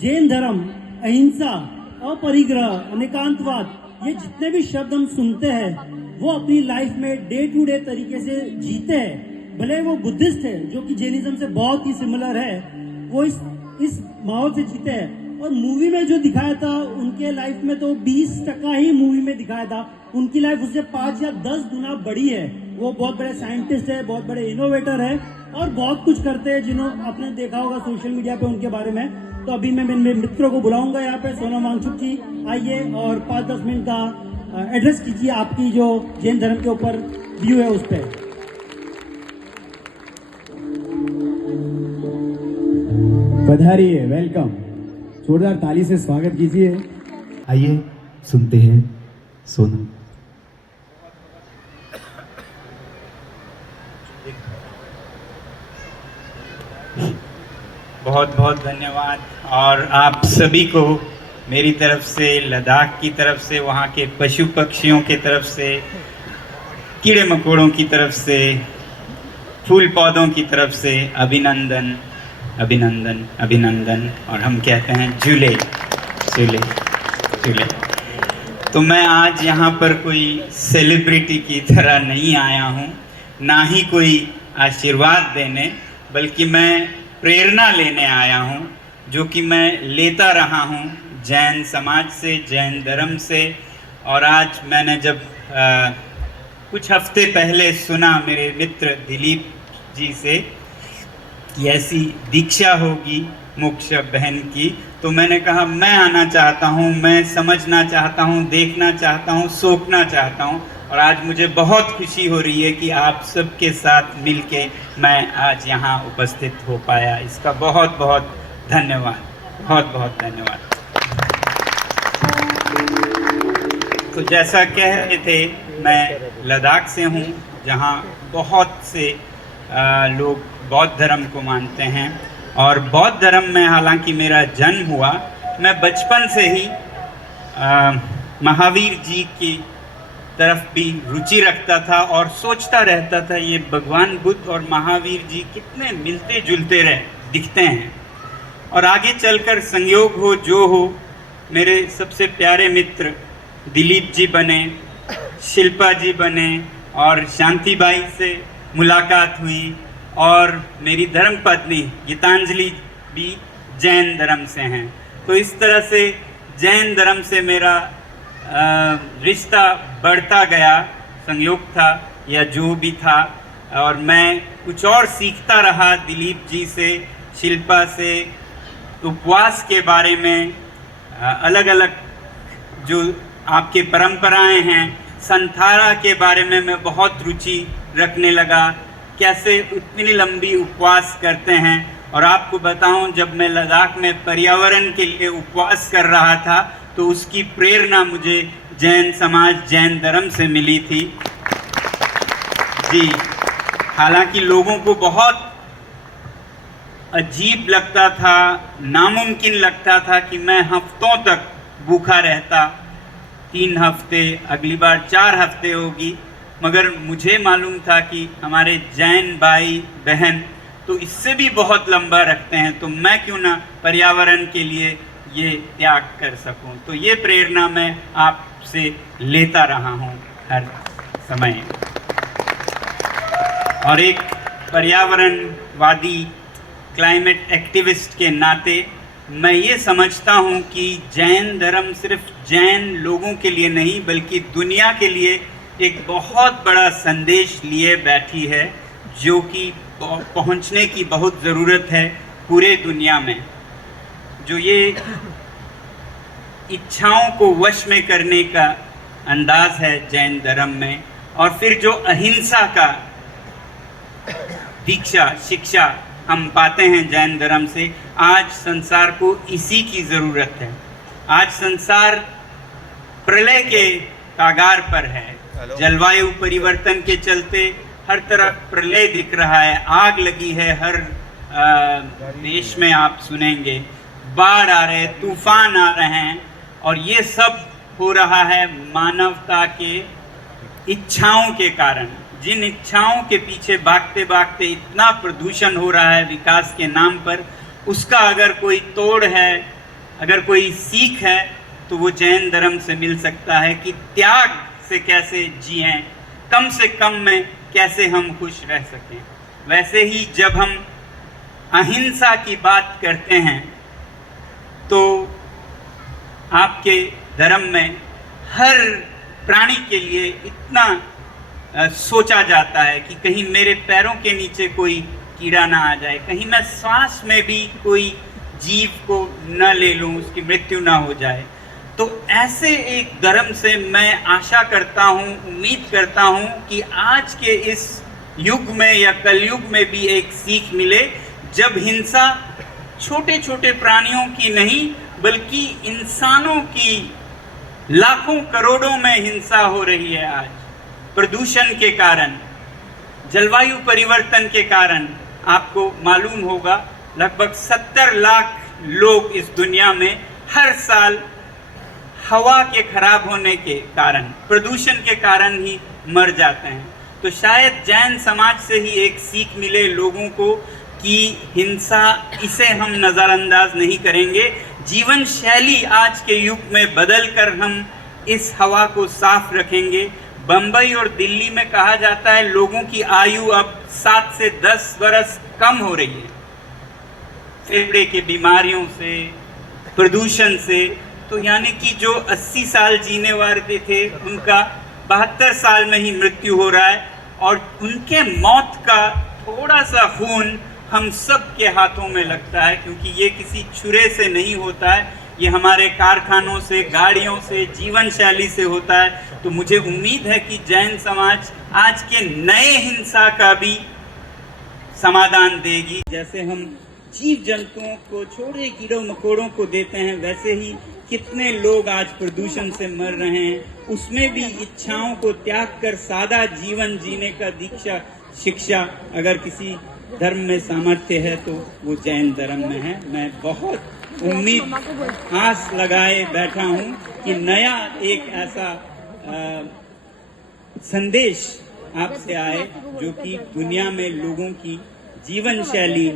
जैन धर्म, अहिंसा, अपरिग्रह, अनेकांतवाद, ये जितने भी शब्द हम सुनते हैं वो अपनी लाइफ में डे टू डे तरीके से जीते हैं। भले वो बुद्धिस्ट है जो कि जैनिज्म से बहुत ही सिमिलर है, वो इस माहौल से जीते हैं। और मूवी में जो दिखाया था उनके लाइफ में तो 20% ही मूवी में दिखाया था, उनकी लाइफ उससे 5 या 10 गुना बड़ी है। वो बहुत बड़े साइंटिस्ट है, बहुत बड़े इनोवेटर है और बहुत कुछ करते हैं, जिन्होंने आपने देखा होगा सोशल मीडिया पे उनके बारे में। तो अभी मैं मेरे मित्रों को बुलाऊंगा यहाँ पे। सोनम वांगचुक जी आइए और 5-10 मिनट का एड्रेस कीजिए, आपकी जो जैन धर्म के ऊपर व्यू है उस पर। पधारिए, वेलकम। जोरदार ताली से स्वागत कीजिए। आइए सुनते हैं सोनम। बहुत बहुत धन्यवाद। और आप सभी को मेरी तरफ से, लद्दाख की तरफ से, वहाँ के पशु पक्षियों की तरफ से, कीड़े मकोड़ों की तरफ से, फूल पौधों की तरफ से अभिनंदन अभिनंदन अभिनंदन। और हम कहते हैं झूले झूले झूले। तो मैं आज यहाँ पर कोई सेलिब्रिटी की तरह नहीं आया हूँ, ना ही कोई आशीर्वाद देने, बल्कि मैं प्रेरणा लेने आया हूँ, जो कि मैं लेता रहा हूँ जैन समाज से, जैन धर्म से। और आज मैंने जब कुछ हफ्ते पहले सुना मेरे मित्र दिलीप जी से कि ऐसी दीक्षा होगी मोक्ष बहन की, तो मैंने कहा मैं आना चाहता हूँ, मैं समझना चाहता हूँ, देखना चाहता हूँ, सोचना चाहता हूँ। और आज मुझे बहुत खुशी हो रही है कि आप सबके साथ मिलके मैं आज यहाँ उपस्थित हो पाया। इसका बहुत बहुत धन्यवाद, बहुत बहुत धन्यवाद। तो जैसा कह रहे थे, मैं लद्दाख से हूँ, जहाँ बहुत से लोग बौद्ध धर्म को मानते हैं। और बौद्ध धर्म में हालांकि मेरा जन्म हुआ, मैं बचपन से ही महावीर जी की तरफ भी रुचि रखता था और सोचता रहता था ये भगवान बुद्ध और महावीर जी कितने मिलते जुलते दिखते हैं। और आगे चलकर संयोग हो जो हो, मेरे सबसे प्यारे मित्र दिलीप जी बने, शिल्पा जी बने और शांतिबाई से मुलाकात हुई। और मेरी धर्मपत्नी गीतांजलि भी जैन धर्म से हैं। तो इस तरह से जैन धर्म से मेरा रिश्ता बढ़ता गया, संयोग था या जो भी था। और मैं कुछ और सीखता रहा दिलीप जी से, शिल्पा से, उपवास के बारे में, अलग अलग जो आपके परंपराएं हैं, संथारा के बारे में मैं बहुत रुचि रखने लगा, कैसे इतनी लंबी उपवास करते हैं। और आपको बताऊं, जब मैं लद्दाख में पर्यावरण के लिए उपवास कर रहा था तो उसकी प्रेरणा मुझे जैन समाज, जैन धर्म से मिली थी जी। हालांकि लोगों को बहुत अजीब लगता था, नामुमकिन लगता था कि मैं हफ्तों तक भूखा रहता, 3 हफ्ते, अगली बार 4 हफ्ते होगी। मगर मुझे मालूम था कि हमारे जैन भाई बहन तो इससे भी बहुत लंबा रखते हैं, तो मैं क्यों ना पर्यावरण के लिए ये त्याग कर सकूं। तो ये प्रेरणा मैं आपसे लेता रहा हूं हर समय। और एक पर्यावरणवादी, क्लाइमेट एक्टिविस्ट के नाते मैं ये समझता हूँ कि जैन धर्म सिर्फ जैन लोगों के लिए नहीं, बल्कि दुनिया के लिए एक बहुत बड़ा संदेश लिए बैठी है, जो कि पहुँचने की बहुत ज़रूरत है पूरे दुनिया में। जो ये इच्छाओं को वश में करने का अंदाज है जैन धर्म में, और फिर जो अहिंसा का दीक्षा, शिक्षा हम पाते हैं जैन धर्म से, आज संसार को इसी की ज़रूरत है। आज संसार प्रलय के कागार पर है। जलवायु परिवर्तन के चलते हर तरफ प्रलय दिख रहा है, आग लगी है, हर देश में आप सुनेंगे, बाढ़ आ रहे, तूफान आ रहे हैं। और ये सब हो रहा है मानवता के इच्छाओं के कारण। जिन इच्छाओं के पीछे भागते भागते इतना प्रदूषण हो रहा है विकास के नाम पर, उसका अगर कोई तोड़ है अगर कोई सीख है तो वो जैन धर्म से मिल सकता है कि त्याग से कैसे जिएं, कम से कम में कैसे हम खुश रह सकें। वैसे ही जब हम अहिंसा की बात करते हैं तो आपके धर्म में हर प्राणी के लिए इतना सोचा जाता है कि कहीं मेरे पैरों के नीचे कोई कीड़ा ना आ जाए, कहीं मैं श्वास में भी कोई जीव को न ले लूं, उसकी मृत्यु ना हो जाए। तो ऐसे एक धर्म से मैं आशा करता हूं, उम्मीद करता हूं कि आज के इस युग में या कलयुग में भी एक सीख मिले, जब हिंसा छोटे छोटे प्राणियों की नहीं बल्कि इंसानों की लाखों करोड़ों में हिंसा हो रही है। आज प्रदूषण के कारण, जलवायु परिवर्तन के कारण आपको मालूम होगा लगभग 70 लाख लोग इस दुनिया में हर साल हवा के खराब होने के कारण, प्रदूषण के कारण ही मर जाते हैं। तो शायद जैन समाज से ही एक सीख मिले लोगों को कि हिंसा, इसे हम नज़रअंदाज नहीं करेंगे। जीवन शैली आज के युग में बदल कर हम इस हवा को साफ रखेंगे। बम्बई और दिल्ली में कहा जाता है लोगों की आयु अब 7 से 10 वर्ष कम हो रही है, फेफड़े की बीमारियों से, प्रदूषण से। तो यानी कि जो 80 साल जीने वाले थे उनका 72 साल में ही मृत्यु हो रहा है, और उनके मौत का थोड़ा सा खून हम सब के हाथों में लगता है, क्योंकि ये किसी छुरे से नहीं होता है, ये हमारे कारखानों से, गाड़ियों से, जीवन शैली से होता है। तो मुझे उम्मीद है कि जैन समाज आज के नए हिंसा का भी समाधान देगी। जैसे हम जीव जंतुओं को, छोटे कीड़ों मकोड़ों को देते हैं, वैसे ही कितने लोग आज प्रदूषण से मर रहे हैं, उसमें भी इच्छाओं को त्याग कर सादा जीवन जीने का दीक्षा शिक्षा अगर किसी धर्म में सामर्थ्य है तो वो जैन धर्म में है। मैं बहुत उम्मीद, आस लगाए बैठा हूँ कि नया एक ऐसा संदेश आपसे आए जो कि दुनिया में लोगों की जीवन शैली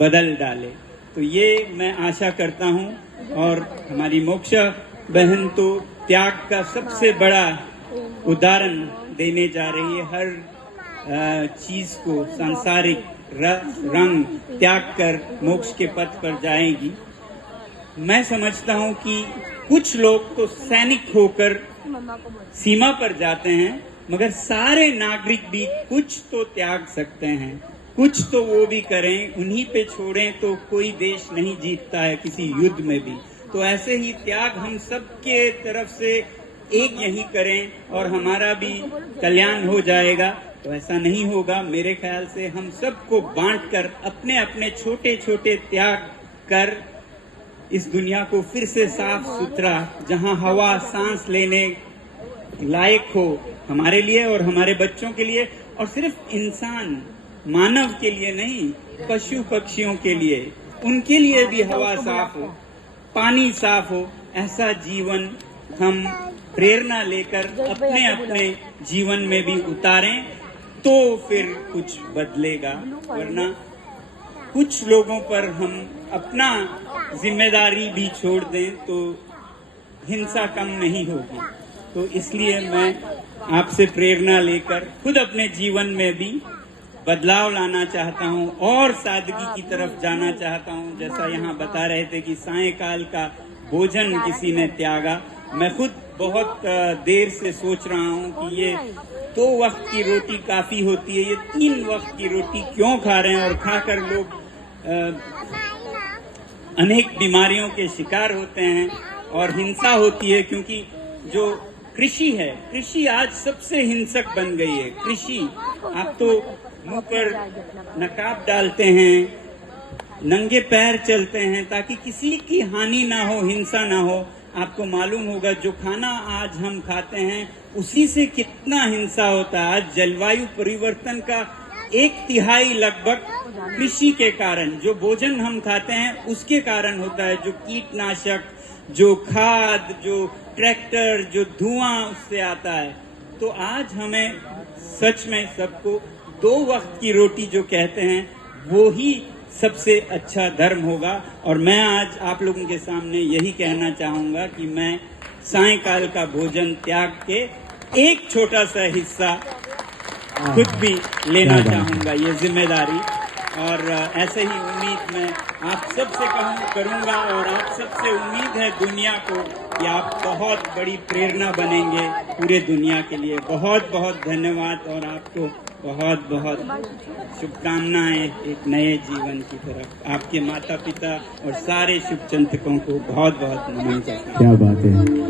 बदल डाले। तो ये मैं आशा करता हूँ। और हमारी मोक्षा बहन तो त्याग का सबसे बड़ा उदाहरण देने जा रही है। हर चीज को, सांसारिक रंग त्याग कर मोक्ष के पथ पर जाएगी। मैं समझता हूँ कि कुछ लोग तो सैनिक होकर सीमा पर जाते हैं, मगर सारे नागरिक भी कुछ तो त्याग सकते हैं, कुछ तो वो भी करें। उन्हीं पे छोड़ें तो कोई देश नहीं जीतता है किसी युद्ध में भी। तो ऐसे ही त्याग हम सबके तरफ से एक यही करें और हमारा भी कल्याण हो जाएगा। तो ऐसा नहीं होगा। मेरे ख्याल से हम सबको बांटकर अपने अपने छोटे छोटे त्याग कर इस दुनिया को फिर से साफ सुथरा, जहां हवा सांस लेने लायक हो हमारे लिए और हमारे बच्चों के लिए, और सिर्फ इंसान मानव के लिए नहीं, पशु पक्षियों के लिए, उनके लिए भी हवा साफ हो, पानी साफ हो, ऐसा जीवन हम प्रेरणा लेकर अपने अपने जीवन में भी उतारें तो फिर कुछ बदलेगा। वरना कुछ लोगों पर हम अपना जिम्मेदारी भी छोड़ दें तो हिंसा कम नहीं होगी। तो इसलिए मैं आपसे प्रेरणा लेकर खुद अपने जीवन में भी बदलाव लाना चाहता हूं और सादगी की तरफ जाना चाहता हूं। जैसा यहाँ बता रहे थे कि सायंकाल का भोजन किसी ने त्यागा, मैं खुद बहुत देर से सोच रहा हूं कि ये 2 वक्त की रोटी काफी होती है, ये 3 वक्त की रोटी क्यों खा रहे हैं, और खाकर लोग अनेक बीमारियों के शिकार होते हैं और हिंसा होती है। क्योंकि जो कृषि है, कृषि आज सबसे हिंसक बन गई है। कृषि, आप तो मुंह पर नकाब डालते हैं, नंगे पैर चलते हैं ताकि किसी की हानि ना हो, हिंसा ना हो। आपको मालूम होगा जो खाना आज हम खाते हैं उसी से कितना हिंसा होता है। आज जलवायु परिवर्तन का 1/3 लगभग कृषि के कारण, जो भोजन हम खाते हैं उसके कारण होता है। जो कीटनाशक, जो खाद, जो ट्रैक्टर, जो धुआं उससे आता है। तो आज हमें सच में सबको 2 वक्त की रोटी जो कहते हैं वो ही सबसे अच्छा धर्म होगा। और मैं आज आप लोगों के सामने यही कहना चाहूंगा कि मैं सायंकाल का भोजन त्याग के एक छोटा सा हिस्सा खुद भी लेना चाहूंगा, ये जिम्मेदारी। और ऐसे ही उम्मीद मैं आप सबसे करूंगा और आप सबसे उम्मीद है दुनिया को कि आप बहुत बड़ी प्रेरणा बनेंगे पूरे दुनिया के लिए। बहुत बहुत धन्यवाद और आपको बहुत बहुत शुभकामनाएं एक नए जीवन की तरफ। आपके माता पिता और सारे शुभचिंतकों को बहुत बहुत नमन करता हूं। क्या बात है।